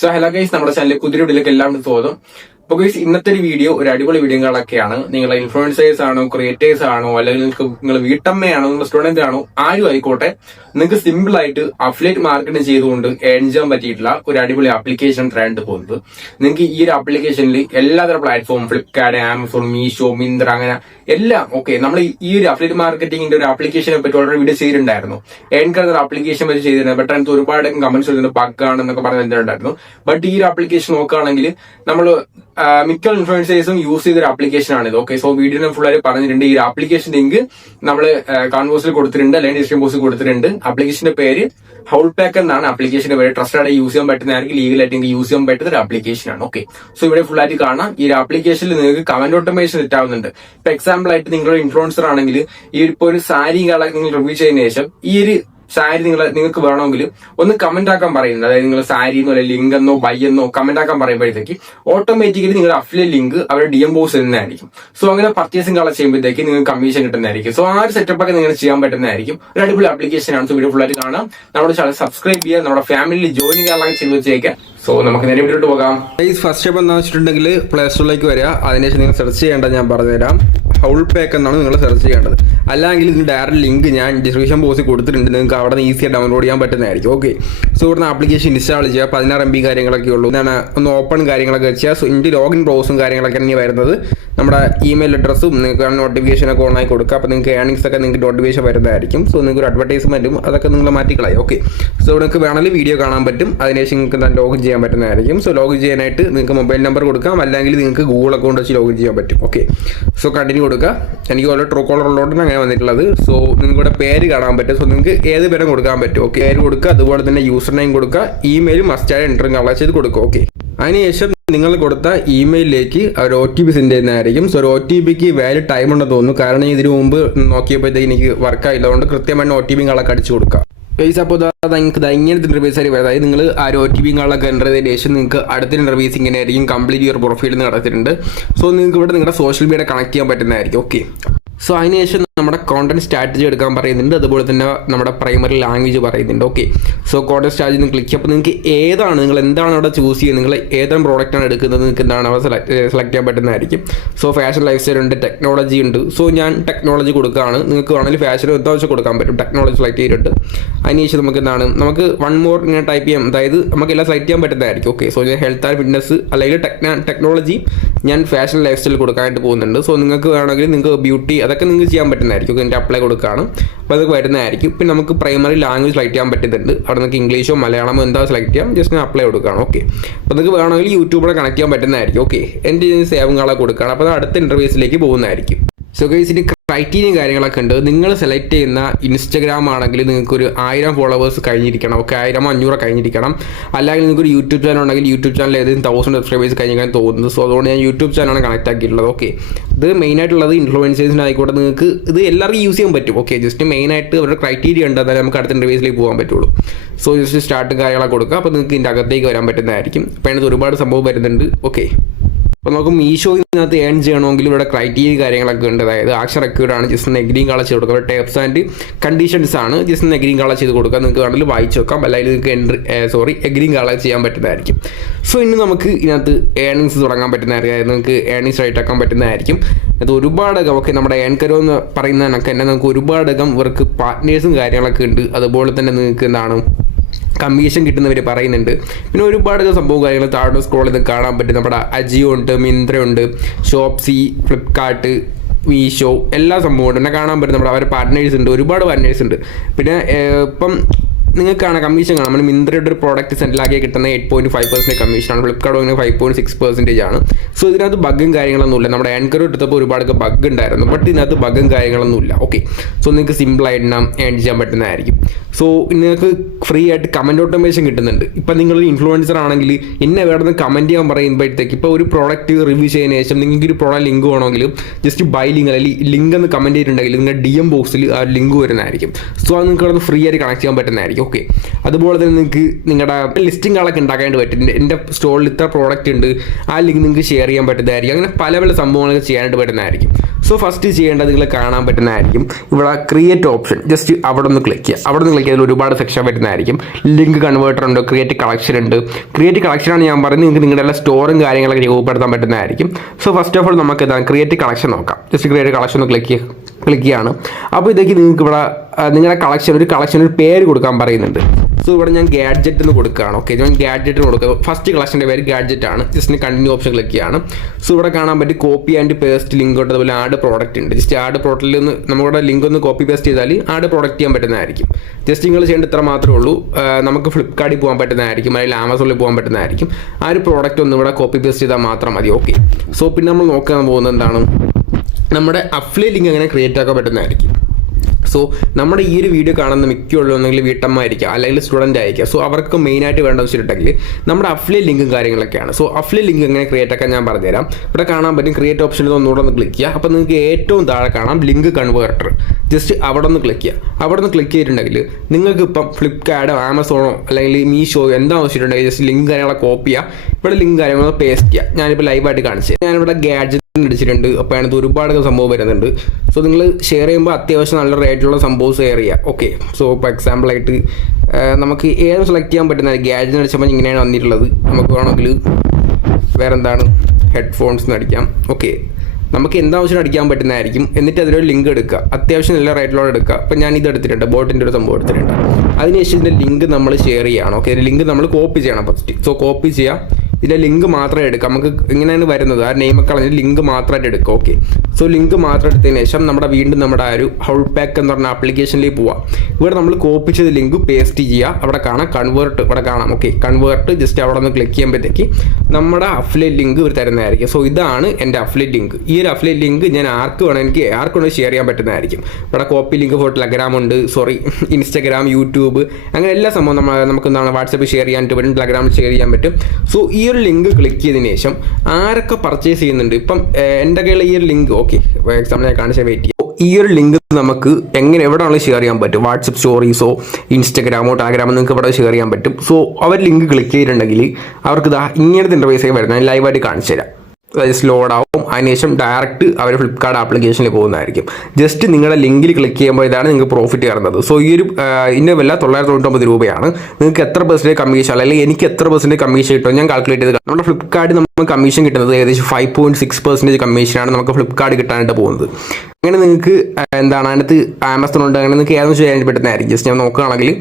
So hello guys, നമ്മുടെ ചാനലിൽ പുതിയ വീഡിയോയിലേക്ക് എല്ലാവർക്കും സ്വാഗതം. അപ്പൊ ഗൈസ്, ഇന്നത്തെ ഒരു വീഡിയോ ഒരു അടിപൊളി വീഡിയോകളൊക്കെയാണ്. നിങ്ങൾ ഇൻഫ്ലുവൻസേഴ്സ് ആണോ, ക്രിയേറ്റേഴ്സ് ആണോ, അല്ലെങ്കിൽ നിങ്ങൾ വീട്ടമ്മയാണോ, നിങ്ങൾ സ്റ്റുഡന്റ് ആണോ, ആരും ആയിക്കോട്ടെ, നിങ്ങൾക്ക് സിമ്പിൾ ആയിട്ട് അഫിലിയേറ്റ് മാർക്കറ്റിംഗ് ചെയ്തുകൊണ്ട് ഏൺ ചെയ്യാൻ പറ്റിയിട്ടുള്ള ഒരു അടിപൊളി ആപ്ലിക്കേഷൻ ട്രെൻഡ് പോകുന്നത്. നിങ്ങൾക്ക് ഈ ഒരു ആപ്ലിക്കേഷനിൽ എല്ലാതരം പ്ലാറ്റ്ഫോം, ഫ്ലിപ്കാർട്ട്, ആമസോൺ, മീഷോ, മിന്ത്ര, അങ്ങനെ എല്ലാം ഓക്കെ. നമ്മൾ ഈ ഒരു അഫിലിയേറ്റ് മാർക്കറ്റിംഗിന്റെ ഒരു ആപ്ലിക്കേഷനെ പറ്റി ഓൾറെഡി വീഡിയോ ചെയ്തിട്ടുണ്ടായിരുന്നു. ഏൺ കരുതർ ആപ്ലിക്കേഷൻ പറ്റി ചെയ്തിട്ടുണ്ട്. ബട്ട് അതിനകത്ത് ഒരുപാട് കമന്റ്സ് വരുന്നുണ്ട്, ബഗ്ഗാണെന്നൊക്കെ പറഞ്ഞിട്ടുണ്ടായിരുന്നു. ബട്ട് ഈ ഒരു ആപ്ലിക്കേഷൻ നോക്കുകയാണെങ്കിൽ നമ്മൾ മിക്ക ഇൻഫ്ലുവൻസേഴ്സും യൂസ് ചെയ്തൊരു ആപ്ലിക്കേഷൻ ആണിത്. ഓക്കെ, സോ വീഡിയോ ഫുൾ ആയിട്ട് പറഞ്ഞിട്ടുണ്ട്. ഈ ആപ്ലിക്കേഷൻ ലിങ്ക് നമ്മൾ കോൺവേഴ്സിൽ കൊടുത്തിട്ടുണ്ട്, അല്ലെങ്കിൽ ഡിസ്ക്രിപ്ഷൻ ബോക്സിൽ കൊടുത്തിട്ടുണ്ട്. ആപ്ലിക്കേഷന്റെ പേര് ഹൗൾപാക്ക് എന്നാണ്. ആപ്ലിക്കേഷന്റെ പേര് ട്രസ്റ്റഡ് ആയിട്ട് യൂസ് ചെയ്യാൻ പറ്റുന്നതായിരിക്കും, ലീഗലായിട്ട് യൂസ് ചെയ്യാൻ പറ്റുന്ന ഒരു ആപ്ലിക്കേഷൻ ആണ്. ഓക്കെ, സോ ഇവിടെ ഫുൾ ആയിട്ട് കാണാം. ഈ ഒരു ആപ്ലിക്കേഷനിൽ നിങ്ങൾക്ക് കമന്റ് ഓട്ടോമേഷൻ സെറ്റ് ആവുന്നുണ്ട്. ഇപ്പൊ എക്സാമ്പിൾ ആയിട്ട് നിങ്ങളൊരു ഇൻഫ്ലുവൻസർ ആണെങ്കിൽ ഈ ഇപ്പൊ ഒരു സാരി നിങ്ങൾ റിവ്യൂ ചെയ്തതിനു ശേഷം ഈ ഒരു സാരി നിങ്ങൾക്ക് വേണമെങ്കിൽ ഒന്ന് കമന്റ് ആക്കാൻ പറയുന്നത്, അതായത് നിങ്ങൾ സാരി എന്നോ അല്ലെങ്കിൽ ലിങ്ക് എന്നോ ബൈ എന്നോ കമന്റ് ആക്കാൻ പറയുമ്പോഴത്തേക്ക് ഓട്ടോമാറ്റിക്കലി നിങ്ങളുടെ അഫിലിയേറ്റ് ലിങ്ക് അവരുടെ DM ബോക്സ് തരുന്നതായിരിക്കും. സോ അങ്ങനെ പർച്ചേസിംഗ് കളർ ചെയ്യുമ്പോഴത്തേക്ക് നിങ്ങൾക്ക് കമ്മീഷൻ കിട്ടുന്നതായിരിക്കും. സോ ആ ഒരു സെറ്റപ്പ് ഒക്കെ നിങ്ങൾ ചെയ്യാൻ പറ്റുന്നതായിരിക്കും. ഒരു അടിപൊളി ആപ്ലിക്കേഷൻ ആണ്. സോ വീഡിയോ ഫുൾ ആയിട്ട് കാണാം. നമ്മുടെ ചാനൽ സബ്സ്ക്രൈബ് ചെയ്യുക, നമ്മുടെ ഫാമിലിയിൽ ജോയിൻ ചെയ്യാനുള്ള ചെയ്ത് വെച്ചേക്കാം. സോ നമുക്ക് നേരെ വീട്ടിലോട്ട് പോകാം. ഫസ്റ്റ് സ്റ്റെപ്പ് എന്താണെന്ന് വെച്ചിട്ടുണ്ടെങ്കിൽ പ്ലേ സ്റ്റോറിലേക്ക് വരിക. അതിനുശേഷം നിങ്ങൾ സെർച്ച് ചെയ്യേണ്ടത് ഞാൻ പറഞ്ഞുതരാം. ഹൗൾപാക്ക് എന്നാണ് നിങ്ങൾ സെർച്ച് ചെയ്യേണ്ടത്. അല്ലെങ്കിൽ നിങ്ങൾ ഡയറക്റ്റ് ലിങ്ക് ഞാൻ ഡിസ്ക്രിപ്ഷൻ ബോക്സിൽ കൊടുത്തിട്ടുണ്ട്. നിങ്ങൾക്ക് അവിടെ നിന്ന് ഈസിയായി ഡൗൺലോഡ് ചെയ്യാൻ പറ്റുന്നതായിരിക്കും. ഓക്കെ, സോ ഇവിടുന്ന് ആപ്ലിക്കേഷൻ ഇൻസ്റ്റാൾ ചെയ്യുക. 16 MB കാര്യങ്ങളൊക്കെ ഉള്ളൂ. ഇതാണ് ഒന്ന് ഓപ്പൺ കാര്യങ്ങളൊക്കെ വെച്ചാൽ. സോ ഇതിൻ്റെ ലോഗിൻ പ്രോസസും കാര്യങ്ങളൊക്കെ തന്നെ വരുന്നത്. നമ്മുടെ ഇമെയിൽ അഡ്രസ്സും നിങ്ങൾക്ക് നോട്ടിഫിക്കേഷൻ ഒക്കെ ഓണായി കൊടുക്കുക. അപ്പോൾ നിങ്ങൾക്ക് ഏണിങ്സ് ഒക്കെ നിങ്ങൾക്ക് നോട്ടിഫിക്കേഷൻ വരുന്നതായിരിക്കും. സോ നിങ്ങൾക്ക് ഒരു അഡ്വർടൈസ്മെന്റും അതൊക്കെ നിങ്ങൾ മാറ്റിക്കളയും. ഓക്കെ, സോ നിങ്ങൾക്ക് വേണമെങ്കിൽ വീഡിയോ കാണാൻ പറ്റും. അതിനുശേഷം നിങ്ങൾക്ക് ലോഗിൻ ചെയ്യാൻ പറ്റുന്നതായിരിക്കും. സോ ലോഗിൻ ചെയ്യാനായിട്ട് നിങ്ങൾക്ക് മൊബൈൽ നമ്പർ കൊടുക്കാം, അല്ലെങ്കിൽ നിങ്ങൾക്ക് ഗൂഗിൾ അക്കൗണ്ട് വെച്ച് ലോഗിൻ ചെയ്യാൻ പറ്റും. ഓക്കെ, സോ കണ്ടിന്യൂ കൊടുക്കുക. എനിക്ക് ഓരോ ട്രൂ കോളർ ഉള്ളതുകൊണ്ടാണ് അങ്ങനെ വന്നിട്ടുള്ളത്. സോ നിങ്ങളുടെ പേര് കാണാൻ പറ്റും. സോ നിങ്ങൾക്ക് ഏത് പേരും കൊടുക്കാൻ പറ്റും. ഓക്കെ, പേര് കൊടുക്കുക, അതുപോലെ തന്നെ യൂസർ നെയിം കൊടുക്കുക, ഇമെയിൽ മസ്റ്റായി എൻ്ററും കളർ ചെയ്ത് കൊടുക്കുക. ഓക്കെ, അതിനുശേഷം നിങ്ങൾ കൊടുത്ത ഇമെയിലിലേക്ക് ഒരു OTP സെൻഡ് ചെയ്യുന്നതായിരിക്കും. സോ ഒരു OTPക്ക് വാല്യൂ ടൈം ഉണ്ടെന്ന് തോന്നുന്നു. കാരണം ഇതിനു മുമ്പ് നോക്കിയപ്പോഴത്തേക്ക് എനിക്ക് വർക്കായില്ല. അതുകൊണ്ട് കൃത്യമായിട്ട് OTP കളൊക്കെ അടിച്ചു കൊടുക്കുക. പൈസ അപ്പോൾ നിങ്ങൾക്ക് ഇങ്ങനത്തെ ഇന്റർവ്യൂസ് ആയി. അതായത് നിങ്ങൾ ആ ഒരു OTP കളൊക്കെ എൻ്റർ ചെയ്തതിന് ശേഷം നിങ്ങൾക്ക് അടുത്ത ഇന്റർവ്യൂസ് ഇങ്ങനെ ആയിരിക്കും. കംപ്ലീറ്റ് യുവർ പ്രൊഫൈൽ നടത്തിയിട്ടുണ്ട്. സോ നിങ്ങൾക്ക് ഇവിടെ നിങ്ങളുടെ സോഷ്യൽ മീഡിയ കണക്ട് ചെയ്യാൻ പറ്റുന്നതായിരിക്കും. ഓക്കെ, സോ അതിനുശേഷം നമ്മുടെ കോണ്ടന്റ് സ്ട്രാറ്റജി എടുക്കാൻ പറയുന്നുണ്ട്. അതുപോലെ തന്നെ നമ്മുടെ പ്രൈമറി ലാംഗ്വേജ് പറയുന്നുണ്ട്. ഓക്കെ, സോ കോണ്ടന്റ് സ്ട്രാറ്റജി നിങ്ങൾ ക്ലിക്ക്. അപ്പോൾ നിങ്ങൾക്ക് ഏതാണ്, നിങ്ങൾ എന്താണ് അവിടെ ചൂസ് ചെയ്യുന്നത്, നിങ്ങൾ ഏതാണ് പ്രോഡക്റ്റാണ് എടുക്കുന്നത്, നിങ്ങൾക്ക് എന്താണ് അവിടെ സെലക്ട് ചെയ്യാൻ പറ്റുന്നതായിരിക്കും. സോ ഫാഷൻ ലൈഫ് സ്റ്റൈൽ ഉണ്ട്, ടെക്നോളജി ഉണ്ട്. സോ ഞാൻ ടെക്നോളജി കൊടുക്കുകയാണ്. നിങ്ങൾക്ക് വേണമെങ്കിൽ ഫാഷനും എന്താവശ്യം കൊടുക്കാൻ പറ്റും. ടെക്നോളജി സെലക്ട് ചെയ്തിട്ട് അതിനുശേഷം നമുക്ക് എന്താണ്, നമുക്ക് വൺ മോർ ഇങ്ങനെ ടൈപ്പ് ചെയ്യാം. അതായത് നമുക്ക് എല്ലാം സെലക്ട് ചെയ്യാൻ പറ്റുന്നതായിരിക്കും. ഓക്കെ, സോ ഞാൻ ഹെൽത്ത് ആൻഡ് ഫിറ്റ്നസ് അല്ലെങ്കിൽ ടെക്നോളജി, ഞാൻ ഫാഷൻ ലൈഫ് സ്റ്റൈൽ കൊടുക്കാനായിട്ട് പോകുന്നുണ്ട്. സോ നിങ്ങൾക്ക് വേണമെങ്കിൽ നിങ്ങൾക്ക് ബ്യൂട്ടി അതൊക്കെ നിങ്ങൾക്ക് ചെയ്യാൻ പറ്റുന്നതായിരിക്കും. എൻ്റെ അപ്ലൈ കൊടുക്കുകയാണ്. അപ്പോൾ അതൊക്കെ വരുന്നതായിരിക്കും. പിന്നെ നമുക്ക് പ്രൈമറി ലാംഗ്വേജ് സെലക്ട് ചെയ്യാൻ പറ്റുന്നുണ്ട്. അവിടെ നിങ്ങൾക്ക് ഇംഗ്ലീഷോ മലയാളമോ എന്താ സെലക്ട് ചെയ്യാം. ജസ്റ്റ് ഞാൻ അപ്ലൈ കൊടുക്കുകയാണ്. ഓക്കെ, അപ്പോൾ നിങ്ങൾക്ക് വേണമെങ്കിൽ യൂട്യൂബിലെ കണക്ട് ചെയ്യാൻ പറ്റുന്നതായിരിക്കും. ഓക്കെ, എൻ്റെ സേവും കളെ കൊടുക്കുകയാണ്. അപ്പോൾ അടുത്ത ഇൻ്റർവ്യൂസിലേക്ക് പോകുന്നതായിരിക്കും. സോ ഗൈസ്, ഇതിന് ക്രൈറ്റീരിയയും കാര്യങ്ങളൊക്കെ ഉണ്ട്. നിങ്ങൾ സെലക്ട് ചെയ്യുന്ന ഇൻസ്റ്റഗ്രാം ആണെങ്കിൽ നിങ്ങൾക്കൊരു 1000 ഫോളോവേഴ്സ് കഴിഞ്ഞിരിക്കണം. ഓക്കെ, 1000 500 കഴിഞ്ഞിരിക്കണം. അല്ലെങ്കിൽ നിങ്ങൾക്കൊരു യൂട്യൂബ് ചാനൽ ഉണ്ടെങ്കിൽ യൂട്യൂബ് ചാനൽ ഏതെങ്കിലും 1000 സബ്സ്ക്രൈബേഴ്സ് കഴിഞ്ഞിരിക്കാൻ തോന്നുന്നത്. സോ അതുകൊണ്ട് ഞാൻ യൂട്യൂബ് ചാനലാണ് കണക്ട് ആക്കിയിട്ടുള്ളത്. ഓക്കെ, ഇത് മെയിനായിട്ടുള്ളത് ഇൻഫ്ലുവൻസേഴ്സിനായിക്കോട്ടെ, നിങ്ങൾക്ക് ഇത് എല്ലാവർക്കും യൂസ് ചെയ്യാൻ പറ്റും. ഓക്കെ, ജസ്റ്റ് മെയിനായിട്ട് അവരുടെ ക്രൈറ്റീരിയ ഉണ്ട്. അതായത് നമുക്ക് അടുത്ത ഇൻ്റർവ്യൂസിലേക്ക് പോകാൻ പറ്റുള്ളൂ. സോ ജസ്റ്റ് സ്റ്റാർട്ടും കാര്യങ്ങളൊക്കെ കൊടുക്കുക. അപ്പോൾ നിങ്ങൾക്ക് ഇതിൻ്റെ അകത്തേക്ക് വരാൻ പറ്റുന്നതായിരിക്കും. അപ്പോൾ അതിനകത്ത് ഒരുപാട് സംഭവം വരുന്നുണ്ട്. ഓക്കെ, അപ്പോൾ നമുക്ക് മീഷോയിനകത്ത് ഏൺ ചെയ്യണമെങ്കിൽ ഇവിടെ ക്രൈറ്റീരിയ കാര്യങ്ങളൊക്കെ ഉണ്ട്. അതായത് ആക്ഷൻ റെക്കോർഡാണ്. ജസ്റ്റ് ഒന്ന് എഗ്രീൻ കളർ ചെയ്ത് കൊടുക്കുക. ടേംസ് ആൻഡ് കണ്ടീഷൻസ് ആണ്. ജസ്റ്റ് ഒന്ന് എഗ്രീൻ കളർ ചെയ്ത് കൊടുക്കുക. നിങ്ങൾക്ക് വേണമെങ്കിൽ വായിച്ച് വെക്കാം, അല്ലെങ്കിൽ നിങ്ങൾക്ക് എഗ്രീൻ കളർ ചെയ്യാൻ പറ്റുന്നതായിരിക്കും. സോ ഇനി നമുക്ക് ഇതിനകത്ത് ഏണിങ്സ് തുടങ്ങാൻ പറ്റുന്നതായിരിക്കും. നിങ്ങൾക്ക് ഏണിങ്സ് റൈറ്റ് ആക്കാൻ പറ്റുന്നതായിരിക്കും. അത് ഒരുപാടകം ഓക്കെ, നമ്മുടെ ഏൺകരോ എന്ന് പറയുന്നതിനൊക്കെ തന്നെ നമുക്ക് ഒരുപാടകം ഇവർക്ക് പാർട്ട്നേഴ്സും കാര്യങ്ങളൊക്കെ ഉണ്ട്. അതുപോലെ തന്നെ നിങ്ങൾക്ക് എന്താണ് കമ്മീഷൻ കിട്ടുന്നവർ പറയുന്നുണ്ട്. പിന്നെ ഒരുപാട് സംഭവം കാര്യങ്ങൾ താഴെ സ്ക്രോൾ ചെയ്ത് കാണാൻ പറ്റും. നമ്മുടെ അജിയോ ഉണ്ട്, മിന്ത്ര ഉണ്ട്, ഷോപ്സി, ഫ്ലിപ്കാർട്ട്, മീഷോ എല്ലാ സംഭവം ഉണ്ട്. എന്നെ കാണാൻ പറ്റും. നമ്മുടെ അവരുടെ പാർട്ട്നേഴ്സ് ഉണ്ട്, ഒരുപാട് പാർട്ട്നേഴ്സ് ഉണ്ട്. പിന്നെ ഇപ്പം നിങ്ങൾക്കാണ് കമ്മീഷൻ കാണാം. നമ്മൾ മിന്ത്രയുടെ ഒരു പ്രോഡക്റ്റ് സെൻറ്റിലാക്കിയാൽ കിട്ടുന്ന 8.5% കമ്മീഷനാണ്. ഫ്ലിപ്കാർട്ട് 5.6% ആണ്. സോ ഇതിനകത്ത് ബഗ്ഗും കാര്യങ്ങളൊന്നുമില്ല. നമ്മുടെ ആൻകർ എടുത്തപ്പോൾ ഒരുപാട് ബഗ് ഉണ്ടായിരുന്നു. ബട്ട് ഇതിനകത്ത് ബഗ്ഗും കാര്യങ്ങളൊന്നുമില്ല. ഓക്കെ, സോ നിങ്ങൾക്ക് സിമ്പിളായിട്ട് ഏൺ ചെയ്യാൻ പറ്റുന്നതായിരിക്കും. സോ നിങ്ങൾക്ക് ഫ്രീ ആയിട്ട് കമൻറ്റ് ഓട്ടോമേഷൻ കിട്ടുന്നുണ്ട്. ഇപ്പം നിങ്ങളൊരു ഇൻഫ്ലുവൻസർ ആണെങ്കിൽ എന്നെ വേണമെന്ന് കമൻറ്റ് ചെയ്യാൻ പറയുമ്പോഴത്തേക്ക് ഇപ്പോൾ ഒരു പ്രോഡക്റ്റ് റിവ്യൂ ചെയ്യുന്ന ശേഷം നിങ്ങൾക്ക് ഒരു പ്രോഡക്റ്റ് ലിങ്ക് വേണമെങ്കിലും ജസ്റ്റ് ബൈ ലിങ്ക് അല്ലെങ്കിൽ ലിങ്ക് എന്ന് കമൻറ്റ് ചെയ്തിട്ടുണ്ടെങ്കിൽ നിങ്ങളുടെ DM ബോക്സിൽ ആ ലിങ്ക് വരുന്നതായിരിക്കും. സോ അത് നിങ്ങൾക്ക് ഫ്രീ ആയിട്ട് കണക്ട് ചെയ്യാൻ പറ്റുന്നതായിരിക്കും. ഓക്കെ. അതുപോലെ തന്നെ നിങ്ങൾക്ക് നിങ്ങളുടെ ലിസ്റ്റിംഗുകളൊക്കെ ഉണ്ടാക്കാനായിട്ട് പറ്റും. എൻ്റെ സ്റ്റോറിൽ ഇത്ര പ്രോഡക്റ്റ് ഉണ്ട്, ആ ലിങ്ക് നിങ്ങൾക്ക് ഷെയർ ചെയ്യാൻ പറ്റുന്നതായിരിക്കും. അങ്ങനെ പല പല സംഭവങ്ങളൊക്കെ ചെയ്യാനായിട്ട് പറ്റുന്നതായിരിക്കും. സോ ഫസ്റ്റ് ചെയ്യേണ്ടത് നിങ്ങൾ കാണാൻ പറ്റുന്നതായിരിക്കും ഇവിടെ ക്രിയേറ്റ് ഓപ്ഷൻ. ജസ്റ്റ് അവിടെ ഒന്ന് ക്ലിക്ക് ചെയ്യുക. അവിടെ നിന്ന് ക്ലിക്ക് ചെയ്താൽ ഒരുപാട് സെക്ഷൻ വരുന്നതായിരിക്കും. ലിങ്ക് കൺവേർട്ടർ ഉണ്ട്, ക്രിയേറ്റ് കളക്ഷൻ ഉണ്ട്. ക്രിയേറ്റ് കളക്ഷനാണ് ഞാൻ പറയുന്നത്. നിങ്ങൾക്ക് നിങ്ങളുടെ എല്ലാ സ്റ്റോറും കാര്യങ്ങളൊക്കെ രൂപപ്പെടുത്താൻ പറ്റുന്നതായിരിക്കും. സോ ഫസ്റ്റ് ഓഫ് ഓൾ നമുക്ക് ഇതാണ് ക്രിയേറ്റ് കളക്ഷൻ നോക്കാം. ജസ്റ്റ് ക്രിയേറ്റ് കളക്ഷൻ ഒന്ന് ക്ലിക്ക് ചെയ്യാണ്. അപ്പോൾ ഇതൊക്കെ നിങ്ങൾക്ക് ഇവിടെ നിങ്ങളുടെ കളക്ഷൻ ഒരു പേര് കൊടുക്കാൻ പറയുന്നുണ്ട്. സോ ഇവിടെ ഞാൻ ഗാഡ്ജറ്റ് എന്ന് കൊടുക്കുകയാണ്. ഓക്കെ, ഞാൻ ഗാഡ്ജറ്റിന് കൊടുക്കുക. ഫസ്റ്റ് കളക്ഷൻ്റെ പേര് ഗാഡ്ജറ്റ് ആണ്. ജസ്റ്റ് കണ്ടിന്യൂ ഓപ്ഷൻ ക്ലിക്ക് ചെയ്യാണ്. സോ ഇവിടെ കാണാൻ പറ്റും കോപ്പി ആൻഡ് പേസ്റ്റ് ലിങ്ക് ഉണ്ട്, അതുപോലെ ആഡ് പ്രോഡക്റ്റ് ഉണ്ട്. ജസ്റ്റ് ആഡ് പ്രോഡക്റ്റിൽ നിന്ന് നമ്മുടെ ലിങ്ക് ഒന്ന് കോപ്പി പേസ്റ്റ് ചെയ്താൽ ആഡ് പ്രോഡക്റ്റ് ചെയ്യാൻ പറ്റുന്നതായിരിക്കും. ജസ്റ്റ് നിങ്ങൾ ചെയ്യേണ്ട ഇത്ര മാത്രമേ ഉള്ളൂ. നമുക്ക് ഫ്ലിപ്കാർട്ടിൽ പോകാൻ പറ്റുന്നതായിരിക്കും, അല്ലെങ്കിൽ ആമസോണിൽ പോകാൻ പറ്റുന്നതായിരിക്കും. ആ ഒരു പ്രോഡക്റ്റ് ഒന്ന് ഇവിടെ കോപ്പി പേസ്റ്റ് ചെയ്താൽ മാത്രം മതി. ഓക്കെ. സോ പിന്നെ നമ്മൾ നോക്കാൻ പോകുന്നത് എന്താണ്, നമ്മുടെ അഫ്ലിയേറ്റ് ലിങ്ക് എങ്ങനെ ക്രിയേറ്റ് ആക്കാൻ പറ്റുന്നതായിരിക്കും. സോ നമ്മുടെ ഈ ഒരു വീഡിയോ കാണുന്ന മിക്കുള്ള ഒന്നെങ്കിൽ വീട്ടമ്മ ആയിരിക്കാം, അല്ലെങ്കിൽ സ്റ്റുഡൻ്റ് ആയിരിക്കാം. സോ അവർക്ക് മെയിനായിട്ട് വേണ്ടതെന്ന് വെച്ചിട്ടുണ്ടെങ്കിൽ നമ്മുടെ അഫ്ലിയേറ്റ് ലിങ്കും കാര്യങ്ങളൊക്കെയാണ്. സോ അഫ്ലിയേറ്റ് ലിങ്ക് എങ്ങനെ ക്രിയേറ്റ് ആക്കാൻ ഞാൻ പറഞ്ഞുതരാം. ഇവിടെ കാണാൻ പറ്റും ക്രിയേറ്റ് ഓപ്ഷനിൽ ഒന്നുകൂടെ ഒന്ന് ക്ലിക്ക് ചെയ്യുക. അപ്പോൾ നിങ്ങൾക്ക് ഏറ്റവും താഴെ കാണാം ലിങ്ക് കൺവേർട്ടർ. ജസ്റ്റ് അവിടെ ഒന്ന് ക്ലിക്ക് ചെയ്യുക. അവിടെ നിന്ന് ക്ലിക്ക് ചെയ്തിട്ടുണ്ടെങ്കിൽ നിങ്ങൾക്ക് ഇപ്പം ഫ്ലിപ്കാർട്ടോ ആമസോണോ അല്ലെങ്കിൽ മീഷോ എന്താണെന്ന് വെച്ചിട്ടുണ്ടെങ്കിൽ ജസ്റ്റ് ലിങ്ക് കാര്യങ്ങളൊക്കെ കോപ്പി ചെയ്യുക. ഇവിടെ ലിങ്ക് കാര്യങ്ങൾ പേസ്റ്റ് ചെയ്യുക. ഞാനിപ്പോൾ ലൈവായിട്ട് കാണിച്ചു. ഞാനിവിടെ ഗാഡ്ജറ്റ് അടിച്ചിട്ടുണ്ട്. അപ്പോൾ അതിനകത്ത് ഒരുപാട് സംഭവം വരുന്നുണ്ട്. സോ നിങ്ങൾ ഷെയർ ചെയ്യുമ്പോൾ അത്യാവശ്യം നല്ല റേറ്റുള്ള സംഭവം ഷെയർ ചെയ്യുക. ഓക്കെ. സോ ഇപ്പോൾ എക്സാമ്പിളായിട്ട് നമുക്ക് ഏതും സെലക്ട് ചെയ്യാൻ പറ്റുന്ന ഗാഡ്ജറ്റ് അടിച്ചപ്പോൾ ഇങ്ങനെയാണ് വന്നിട്ടുള്ളത്. നമുക്ക് വേണമെങ്കിൽ വേറെ എന്താണ് ഹെഡ്ഫോൺസ് അടിക്കാം. ഓക്കെ, നമുക്ക് എന്താവശ്യം അടിക്കാൻ പറ്റുന്നതായിരിക്കും. എന്നിട്ട് അതിലൊരു ലിങ്ക് എടുക്കുക, അത്യാവശ്യം നല്ല റേറ്റിലോട് എടുക്കുക. അപ്പോൾ ഞാൻ ഇത് എടുത്തിട്ടുണ്ട്, ബോട്ടിൻ്റെ ഒരു സംഭവം എടുത്തിട്ടുണ്ട്. അതിനുശേഷം ഇതിൻ്റെ ലിങ്ക് നമ്മൾ ഷെയർ ചെയ്യണം. ഓക്കെ, ഇതിൻ്റെ ലിങ്ക് നമ്മൾ കോപ്പി ചെയ്യണം ഫസ്റ്റ്. സോ കോപ്പി ചെയ്യാം. ഇതിൻ്റെ ലിങ്ക് മാത്രമേ എടുക്കാം. നമുക്ക് ഇങ്ങനെയാണ് വരുന്നത്. ആ നെയിമൊക്കെ കളഞ്ഞ് ലിങ്ക് മാത്രമായിട്ട് എടുക്കുക. ഓക്കെ. സോ ലിങ്ക് മാത്രം എടുത്തതിന് ശേഷം നമ്മുടെ ആ ഒരു ഹൗൾ പാക്ക് എന്ന് പറഞ്ഞ ആപ്ലിക്കേഷനിലേക്ക് പോവാം. ഇവിടെ നമ്മൾ കോപ്പി ചെയ്ത ലിങ്ക് പേസ്റ്റ് ചെയ്യുക. അവിടെ കാണാം കൺവേർട്ട്, ഇവിടെ കാണാം. Okay, convert. ജസ്റ്റ് അവിടെ നിന്ന് ക്ലിക്ക് ചെയ്യുമ്പോഴത്തേക്ക് നമ്മുടെ അഫ്ലിയേറ്റ് ലിങ്ക് ഇവർ തരുന്നതായിരിക്കും. സോ ഇതാണ് എൻ്റെ അഫ്ലിയേറ്റ് ലിങ്ക്. ഈ ഒരു അഫ്ലിയേറ്റ് ലിങ്ക് ഞാൻ ആർക്ക് വേണമെങ്കിൽ ഷെയർ ചെയ്യാൻ പറ്റുന്നതായിരിക്കും. ഇവിടെ കോപ്പി ലിങ്ക് ഫോർ ടെലഗ്രാം ഉണ്ട്, ഇൻസ്റ്റാഗ്രാം, യൂട്യൂബ്, അങ്ങനെ എല്ലാ സംഭവം നമുക്ക് എന്താണ് വാട്സാപ്പിൽ ഷെയർ ചെയ്യാൻ പറ്റും, ടെലഗ്രാമിൽ ഷെയർ ചെയ്യാൻ പറ്റും. സോ ഈ ഒരു ലിങ്ക് ക്ലിക്ക് ചെയ്തതിന് ശേഷം ആരൊക്കെ പർച്ചേസ് ചെയ്യുന്നുണ്ട്, ഇപ്പം എൻ്റെ കയ്യിൽ ഈ ഒരു ലിങ്ക്, ഓക്കെ എക്സാമ്പിൾ ഞാൻ കാണിച്ചാൽ വെയിറ്റ് ചെയ്യും. ഈ ഒരു ലിങ്ക് നമുക്ക് എവിടെയാണെങ്കിലും ഷെയർ ചെയ്യാൻ പറ്റും. വാട്സപ്പ് സ്റ്റോറീസോ ഇൻസ്റ്റാഗ്രാമോ ടെലഗ്രാമോ നിങ്ങൾക്ക് ഇവിടെ ഷെയർ ചെയ്യാൻ പറ്റും. സോ അവർ ലിങ്ക് ക്ലിക്ക് ചെയ്തിട്ടുണ്ടെങ്കിൽ അവർക്ക് ഇങ്ങനത്തെ ഇൻ്റർഫേസ് വരുന്നത് ഞാൻ ലൈവായിട്ട് കാണിച്ചു തരാം. ലോഡ് ആവും. അതിനുശേഷം ഡയറക്റ്റ് അവർ ഫ്ലിപ്കാർട്ട് ആപ്ലിക്കേഷനിൽ പോകുന്നതായിരിക്കും. ജസ്റ്റ് നിങ്ങളുടെ ലിങ്കിൽ ക്ലിക്ക് ചെയ്യുമ്പോൾ ഇതാണ് നിങ്ങൾക്ക് പ്രോഫിറ്റ് കയറുന്നത്. സോ ഈ ഒരു ഇതിൻ്റെ വില 999 രൂപയാണ്. നിങ്ങൾക്ക് എത്ര പെർസെൻറ്റേജ് കമ്മീഷൻ, അല്ലെങ്കിൽ എനിക്ക് എത്ര പെർസെൻറ്റേജ് കമ്മീഷൻ കിട്ടും ഞാൻ കാൽക്കുലേറ്റ് ചെയ്ത്. നമ്മുടെ ഫ്ലിപ്കാർട്ട് നമുക്ക് കമ്മീഷൻ കിട്ടുന്നത് ഏകദേശം 5.6% കമ്മീഷനാണ് നമുക്ക് ഫ്ലിപ്കാർട്ട് കിട്ടാനായിട്ട് പോകുന്നത്. അങ്ങനെ നിങ്ങൾക്ക് അതിനകത്ത് ആമസോൺ ഉണ്ട്, അങ്ങനെ നിങ്ങൾക്ക് ഏതെങ്കിലും ചെയ്യാൻ പറ്റുന്നതായിരിക്കും. ജസ്റ്റ് ഞാൻ നോക്കുകയാണെങ്കിൽ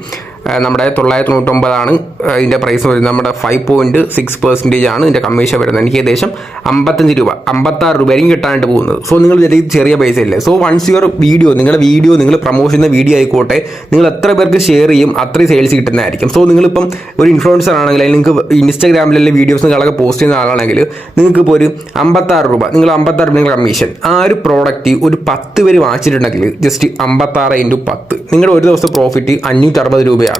നമ്മുടെ 999 ഇതിൻ്റെ പ്രൈസ് വരുന്നത്. നമ്മുടെ 5.6% ആണ് ഇതിൻ്റെ കമ്മീഷൻ വരുന്നത്. എനിക്ക് ഏകദേശം 55 രൂപ 56 രൂപയായിരിക്കും കിട്ടാനായിട്ട് പോകുന്നത്. സോ നിങ്ങൾ ചെറിയ പൈസ ഇല്ലേ. സോ വൺസ് യുവർ നിങ്ങൾ പ്രൊമോഷൻ ചെയ്യുന്ന വീഡിയോ ആയിക്കോട്ടെ, നിങ്ങൾ എത്ര പേർക്ക് ഷെയർ ചെയ്യും അത്രയും സെയിൽസ് കിട്ടുന്നതായിരിക്കും. സോ നിങ്ങളിപ്പം ഒരു ഇൻഫ്ലുവൻസർ ആണെങ്കിൽ, അല്ലെങ്കിൽ നിങ്ങൾക്ക് ഇൻസ്റ്റാഗ്രാമിലെ വീഡിയോസുകളൊക്കെ പോസ്റ്റ് ചെയ്യുന്ന ആളാണെങ്കിൽ നിങ്ങൾക്ക് ഇപ്പോൾ ഒരു 56 രൂപ, നിങ്ങൾ 56 രൂപ കമ്മീഷൻ. ആ ഒരു പ്രോഡക്റ്റ് ഒരു 10 പേര് വാങ്ങിച്ചിട്ടുണ്ടെങ്കിൽ ജസ്റ്റ് 56 × 10 നിങ്ങളുടെ ഒരു ദിവസത്തെ പ്രോഫിറ്റ് 560 രൂപയാണ്.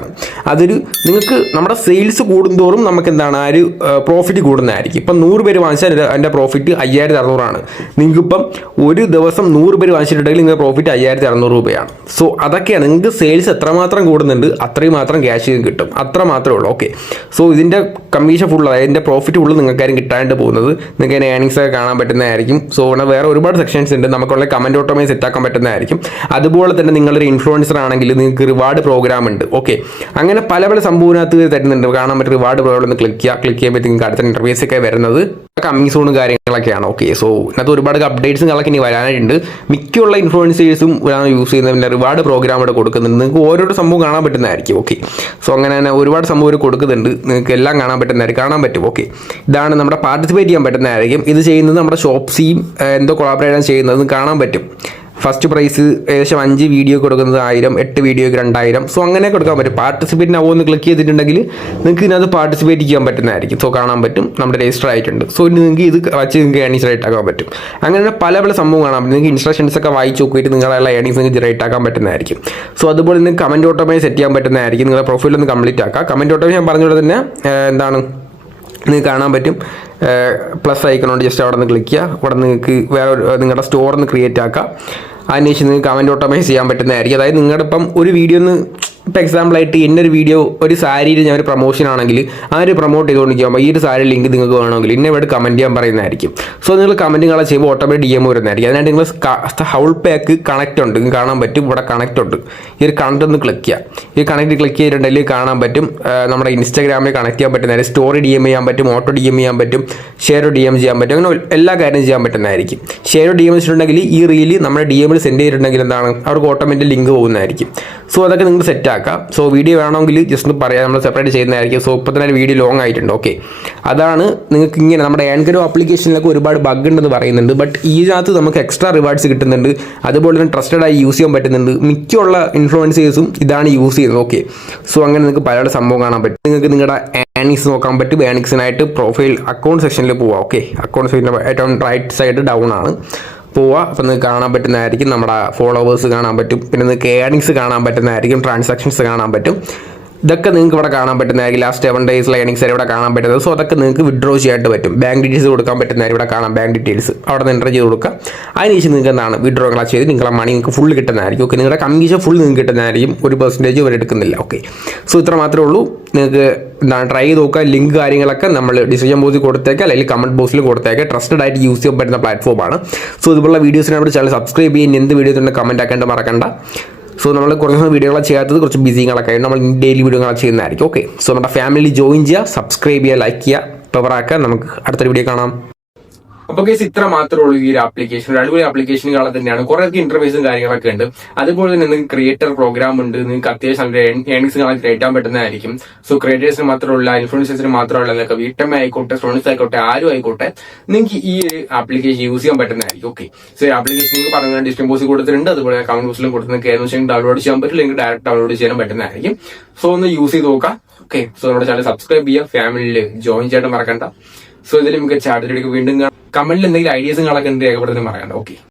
അതൊരു നിങ്ങൾക്ക് നമ്മുടെ സെയിൽസ് കൂടുന്തോറും നമുക്ക് എന്താണ് ആ ഒരു പ്രോഫിറ്റ് കൂടുന്നതായിരിക്കും. ഇപ്പം 100 പേര് വാങ്ങിച്ചാൽ അതിൻ്റെ പ്രോഫിറ്റ് 5600 നിങ്ങൾക്കിപ്പം ഒരു ദിവസം 100 പേര് വാങ്ങിച്ചിട്ടുണ്ടെങ്കിൽ നിങ്ങളുടെ പ്രോഫിറ്റ് 5600 രൂപയാണ്. സോ അതൊക്കെയാണ് നിങ്ങൾക്ക് സെയിൽസ് എത്രമാത്രം കൂടുന്നുണ്ട് അത്രയും മാത്രം ക്യാഷ് കിട്ടും, അത്ര മാത്രമേ ഉള്ളൂ. ഓക്കെ. സോ ഇതിൻ്റെ കമ്മീഷൻ ഫുൾ, അതായത് ഇതിൻ്റെ പ്രോഫിറ്റ് ഫുള്ള് നിങ്ങൾക്കാരും കിട്ടാനായിട്ട് പോകുന്നത്. നിങ്ങൾക്ക് അതിൻ്റെ ഏർണിങ്സ് ഒക്കെ കാണാൻ പറ്റുന്നതായിരിക്കും. സോ വേറെ ഒരുപാട് സെക്ഷൻസ് ഉണ്ട്. നമുക്കുള്ള കമൻറ്റ് ഓട്ടോമായി സെറ്റാക്കാൻ പറ്റുന്നതായിരിക്കും. അതുപോലെ തന്നെ നിങ്ങളൊരു ഇൻഫ്ലുവൻസർ ആണെങ്കിൽ നിങ്ങൾക്ക് റിവാർഡ് പ്രോഗ്രാം ഉണ്ട്. ഓക്കെ, അങ്ങനെ പല സംഭവത്തിനകത്ത് തരുന്നുണ്ട്. കാണാൻ പറ്റും റിവാർഡ് പ്രോഗ്രാം ഒന്ന് ക്ലിക്ക് ചെയ്യുമ്പോഴത്തേക്കും അടുത്ത ഇന്റർവ്യൂസ് ഒക്കെ വരുന്നത് കമ്മിങ് സൂൺ കാര്യങ്ങളൊക്കെയാണ്. ഓക്കെ. സോ ഇതിനകത്ത് ഒരുപാട് അപ്ഡേറ്റ്സും കാര്യങ്ങളൊക്കെ ഇനി വരാനായിട്ടുണ്ട്. മിക്കുള്ള ഇൻഫ്ലുവൻസേഴ്സും യൂസ് ചെയ്യുന്നതിൻ്റെ റിവാർഡ് പ്രോഗ്രാം ഇവിടെ കൊടുക്കുന്നുണ്ട്. നിങ്ങൾക്ക് ഓരോരോ സംഭവം കാണാൻ പറ്റുന്നതായിരിക്കും. ഓക്കെ. സോ അങ്ങനെ തന്നെ ഒരുപാട് സംഭവം കൊടുക്കുന്നുണ്ട്. നിങ്ങൾക്ക് എല്ലാം കാണാൻ പറ്റും. ഓക്കെ, ഇതാണ് നമ്മുടെ പാർട്ടിസിപ്പേറ്റ് ചെയ്യാൻ പറ്റുന്നതായിരിക്കും. ഇത് ചെയ്യുന്നത് നമ്മുടെ ഷോപ്സിയും എന്തോ കൊളാബറേഷൻ ചെയ്യുന്നത് കാണാൻ പറ്റും. ഫസ്റ്റ് പ്രൈസ് ഏകദേശം 5 വീഡിയോ കൊടുക്കുന്നത് 1000, 8 വീഡിയോക്ക് 2000. സോ അങ്ങനെ കൊടുക്കാൻ പറ്റും. പാർട്ടിസിപ്പേറ്റ് നവോ എന്ന് ക്ലിക്ക് ചെയ്തിട്ടുണ്ടെങ്കിൽ നിങ്ങൾക്ക് ഇതിനകത്ത് പാർട്ടിസിപ്പേറ്റ് ചെയ്യാൻ പറ്റുന്നതായിരിക്കും. സോ കാണാൻ പറ്റും നമ്മുടെ രജിസ്റ്റർ ആയിട്ടുണ്ട്. സോ നിങ്ങൾക്ക് ഇത് വെച്ച് നിങ്ങൾക്ക് ഏണിങ്സ് റേറ്റ് ആക്കാൻ പറ്റും. അങ്ങനെ പല സംഭവം കാണാൻ പറ്റും. നിങ്ങൾക്ക് ഇൻസ്ട്രക്ഷൻസ് ഒക്കെ വായിച്ച് നോക്കിയിട്ട് നിങ്ങളുടെ ഏണിങ്സ് നിങ്ങൾക്ക് ജനറേറ്റ് ആക്കാൻ പറ്റുന്നതായിരിക്കും. സോ അതുപോലെ നിങ്ങൾക്ക് കമൻറ്റ് ഓട്ടോമായി സെറ്റ് ചെയ്യാൻ പറ്റുന്നതായിരിക്കും. നിങ്ങളുടെ പ്രൊഫൈൽ ഒന്ന് കംപ്ലീറ്റ് ആക്കുക. കമൻറ്റ് ഓട്ടോമായി ഞാൻ പറഞ്ഞുകൊണ്ട് തന്നെ നിങ്ങൾക്ക് കാണാൻ പറ്റും പ്ലസ് ഐക്കണോണ്ട് ജസ്റ്റ് അവിടെ നിന്ന് ക്ലിക്ക് ചെയ്യുക. അവിടെ നിങ്ങൾക്ക് വേറെ നിങ്ങളുടെ സ്റ്റോറിന്ന് ക്രിയേറ്റ് ആക്കുക. അതിനുശേഷം നിങ്ങൾക്ക് കമൻറ്റ് ഓട്ടോമൈസ് ചെയ്യാൻ പറ്റുന്നതായിരിക്കും. അതായത് നിങ്ങളുടെ ഇപ്പം ഒരു വീഡിയോ ഒന്ന് ഇപ്പോൾ എക്സാമ്പിൾ ആയിട്ട് ഇന്നൊരു വീഡിയോ ഒരു സാരിയിൽ ഞാൻ ഒരു പ്രൊമോഷൻ ആണെങ്കിൽ ആ ഒരു പ്രൊമോട്ട് ചെയ്തുകൊണ്ടിരിക്കുമ്പോൾ ഈ ഒരു സാരി ലിങ്ക് നിങ്ങൾക്ക് വേണമെങ്കിൽ ഇന്നെ ഇവിടെ കമൻറ്റ് ചെയ്യാൻ പറയുന്നതായിരിക്കും. സോ നിങ്ങൾ കമൻറ്റുകളെ ചെയ്യുമ്പോൾ ഓട്ടോമാറ്റിക് DM വരുന്നതായിരിക്കും. അതിനായിട്ട് നിങ്ങൾ ഹൗൾ പാക്ക് കണക്റ്റ് ഉണ്ട്, നിങ്ങൾക്ക് കാണാൻ പറ്റും. ഇവിടെ കണക്റ്റ് ഉണ്ട്. ഈ ഒരു കണക്റ്റ് ഒന്ന് ക്ലിക്ക് ചെയ്യുക. ഈ കണക്റ്റ് ക്ലിക്ക് ചെയ്തിട്ടുണ്ടെങ്കിൽ കാണാൻ പറ്റും നമ്മുടെ ഇൻസ്റ്റാഗ്രാമിൽ കണക്ട് ചെയ്യാൻ പറ്റുന്നതായിരിക്കും. സ്റ്റോറി DM ചെയ്യാൻ പറ്റും, ഓട്ടോ DM ചെയ്യാൻ പറ്റും, ഷെയർ DM ചെയ്യാൻ പറ്റും. അങ്ങനെ എല്ലാ കാര്യം ചെയ്യാൻ പറ്റുന്നതായിരിക്കും. ഷെയർ DM വെച്ചിട്ടുണ്ടെങ്കിൽ ഈ റീല് നമ്മുടെ DMൽ സെൻഡ് ചെയ്തിട്ടുണ്ടെങ്കിൽ എന്താണ് അവർക്ക് ഓട്ടോമാറ്റിക് ലിങ്ക് പോകുന്നതായിരിക്കും. സോ അതൊക്കെ നിങ്ങൾ സെറ്റ് ആക്കാം. സോ വീഡിയോ വേണമെങ്കിൽ ജസ്റ്റ് പറയാം, നമ്മൾ സെപ്പറേറ്റ് ചെയ്യുന്നതായിരിക്കും. സോ ഇപ്പോൾ തന്നെ വീഡിയോ ലോങ് ആയിട്ടുണ്ട്. ഓക്കെ, അതാണ് നിങ്ങൾക്ക് ഇങ്ങനെ നമ്മുടെ ആങ്കറോ ആപ്ലിക്കേഷനിലൊക്കെ ഒരുപാട് ബഗ് ഉണ്ടെന്ന് പറയുന്നുണ്ട്. ബട്ട് ഇതിനകത്ത് നമുക്ക് എക്സ്ട്രാ റിവാർഡ്സ് കിട്ടുന്നുണ്ട്. അതുപോലെ തന്നെ ട്രസ്റ്റഡ് ആയി യൂസ് ചെയ്യാൻ പറ്റുന്നുണ്ട്. മിക്കുള്ള ഇൻഫ്ലുവൻസേഴ്സും ഇതാണ് യൂസ് ചെയ്യുന്നത്. ഓക്കെ, സോ അങ്ങനെ നിങ്ങൾക്ക് പല സംഭവം കാണാൻ പറ്റും. നിങ്ങൾക്ക് നിങ്ങളുടെ ഏണിങ്സ് നോക്കാൻ പറ്റും. ഏണിങ്സിനായിട്ട് പ്രൊഫൈൽ അക്കൗണ്ട് സെക്ഷനിൽ പോവാം. ഓക്കെ, അക്കൗണ്ട് സെക്ഷനിൽ ഏറ്റവും റൈറ്റ് സൈഡ് ഡൗൺ ആണ് പോവുക. അപ്പോൾ നിങ്ങൾക്ക് കാണാൻ പറ്റുന്നതായിരിക്കും നമ്മുടെ ഫോളോവേഴ്സ് കാണാൻ പറ്റും. പിന്നെ നിങ്ങൾക്ക് ഏണിങ്സ് കാണാൻ പറ്റുന്നതായിരിക്കും, ട്രാൻസാക്ഷൻസ് കാണാൻ പറ്റും. ഇതൊക്കെ നിങ്ങൾക്ക് ഇവിടെ കാണാൻ പറ്റുന്നതായിരിക്കും. ലാസ്റ്റ് 7 ഡേയ്സിലെ ഏണിങ്സ് ഇവിടെ കാണാൻ പറ്റുന്നത്. സോ അതൊക്കെ നിങ്ങൾക്ക് വിഡ്രോ ചെയ്യാനായിട്ട് പറ്റും. ബാങ്ക് ഡീറ്റെയിൽസ് കൊടുക്കാൻ പറ്റുന്നതായിരിക്കും. ഇവിടെ കാണാം ബാങ്ക് ഡീറ്റെയിൽസ്, അവിടെ നിന്ന് എൻ്റർ ചെയ്ത് കൊടുക്കുക. അതിനുശേഷം നിങ്ങൾക്ക് എന്താണ് വിഡ്രോകളെ ചെയ്ത് നിങ്ങളെ മണി നിങ്ങൾക്ക് ഫുൾ കിട്ടുന്നതായിരിക്കും. ഓക്കെ, നിങ്ങളുടെ കമ്മീഷൻ ഫുൾ നിങ്ങൾക്ക് കിട്ടുന്നതായിരിക്കും. 1% ഇവർ എടുക്കുന്നില്ല. ഓക്കെ, സോ ഇത്ര മാത്രമേ ഉള്ളൂ. നിങ്ങൾക്ക് എന്താണ് ട്രൈ ചെയ്ത് നോക്കുക. ലിങ്ക് കാര്യങ്ങളൊക്കെ നമ്മൾ ഡിസിഷൻ ബോക്സിൽ കൊടുത്തേക്കുക, അല്ലെങ്കിൽ കമൻറ്റ് ബോക്സിൽ കൊടുത്തേക്കുക. ട്രസ്റ്റഡ് ആയിട്ട് യൂസ് ചെയ്യാൻ പറ്റുന്ന പ്ലാറ്റ്ഫോമാണ്. സോ ഇതുപോലുള്ള വീഡിയോസിനെ നമ്മുടെ ചാനൽ സബ്സ്ക്രൈബ് ചെയ്യുന്ന എന്ത് വീഡിയോസ് ഉണ്ട് കമൻറ്റ് ആക്കേണ്ട മറക്കണ്ട. സോ നമ്മൾ കുറച്ച് വീഡിയോകളെ ചെയ്യാത്തത് കുറച്ച് ബിസികളൊക്കെ ആയിട്ട് നമ്മൾ ഡെയിലി വീഡിയോകളെ ചെയ്യുന്നതായിരിക്കും. ഓക്കെ, സോ നമ്മുടെ ഫാമിലി ജോയിൻ ചെയ്യുക, സബ്സ്ക്രൈബ് ചെയ്യുക, ലൈക്ക് ചെയ്യുക, പവറാക്കുക. നമുക്ക് അടുത്തൊരു വീഡിയോ കാണാം. അപ്പൊ കേസ് ഇത്ര മാത്രമേ ഉള്ളൂ ഈ ഒരു ആപ്ലിക്കേഷൻ. ഒരു അടിപൊളി ആപ്ലിക്കേഷനുകളെ തന്നെയാണ്. കുറെ ഇന്റർഫേസും കാര്യങ്ങളൊക്കെ ഉണ്ട്. അതുപോലെ തന്നെ നിങ്ങൾക്ക് ക്രിയേറ്റർ പ്രോഗ്രാം ഉണ്ട്. നിങ്ങൾക്ക് അത്യാവശ്യം ഏണിങ്സ് ക്രിയേറ്റ് ചെയ്യാൻ പറ്റുന്നതായിരിക്കും. സോ ക്രിയേറ്റേഴ്സിന് മാത്രമല്ല, ഇൻഫ്ലുവൻസേഴ്സിന് മാത്രമല്ല, നിങ്ങൾക്ക് വീട്ടമ്മ ആയിക്കോട്ടെ, സ്റ്റുഡൻസ് ആയിക്കോട്ടെ, ആരും ആയിക്കോട്ടെ, നിങ്ങൾക്ക് ഈ ഒരു ആപ്ലിക്കേഷൻ യൂസ് ചെയ്യാൻ പറ്റുന്നതായിരിക്കും. ഓക്കെ, സോ ഈ ആപ്ലിക്കേഷൻ നിങ്ങൾക്ക് പറഞ്ഞ ഡിസ്ക്രിപ്ഷൻ ബോക്സിൽ കൊടുത്തിട്ടുണ്ട്. അതുപോലെ കമന്റ് ബോക്സിലും കൊടുത്തിട്ടുണ്ട്. ഏതെന്ന് വെച്ചാൽ ഡൗൺലോഡ് ചെയ്യാൻ പറ്റില്ല, നിങ്ങൾക്ക് ഡയറക്റ്റ് ഡൗൺലോഡ് ചെയ്യാൻ പറ്റുന്നതായിരിക്കും. സോ ഒന്ന് യൂസ് ചെയ്ത് നോക്കാം. ഓക്കെ, സോ നമ്മുടെ ചാനൽ സബ്സ്ക്രൈബ് ചെയ്യുക, ഫാമിലിയിൽ ജോയിൻ ചെയ്യാൻ മറക്കണ്ട. സോ ഇതിൽ നമുക്ക് ചാറ്റിലേക്ക് വീണ്ടും കമന്റിൽ എന്തെങ്കിലും ഐഡിയാസും കളൊക്കെ രേഖപ്പെടുത്താൻ മറക്കണ്ട. ഓക്കെ.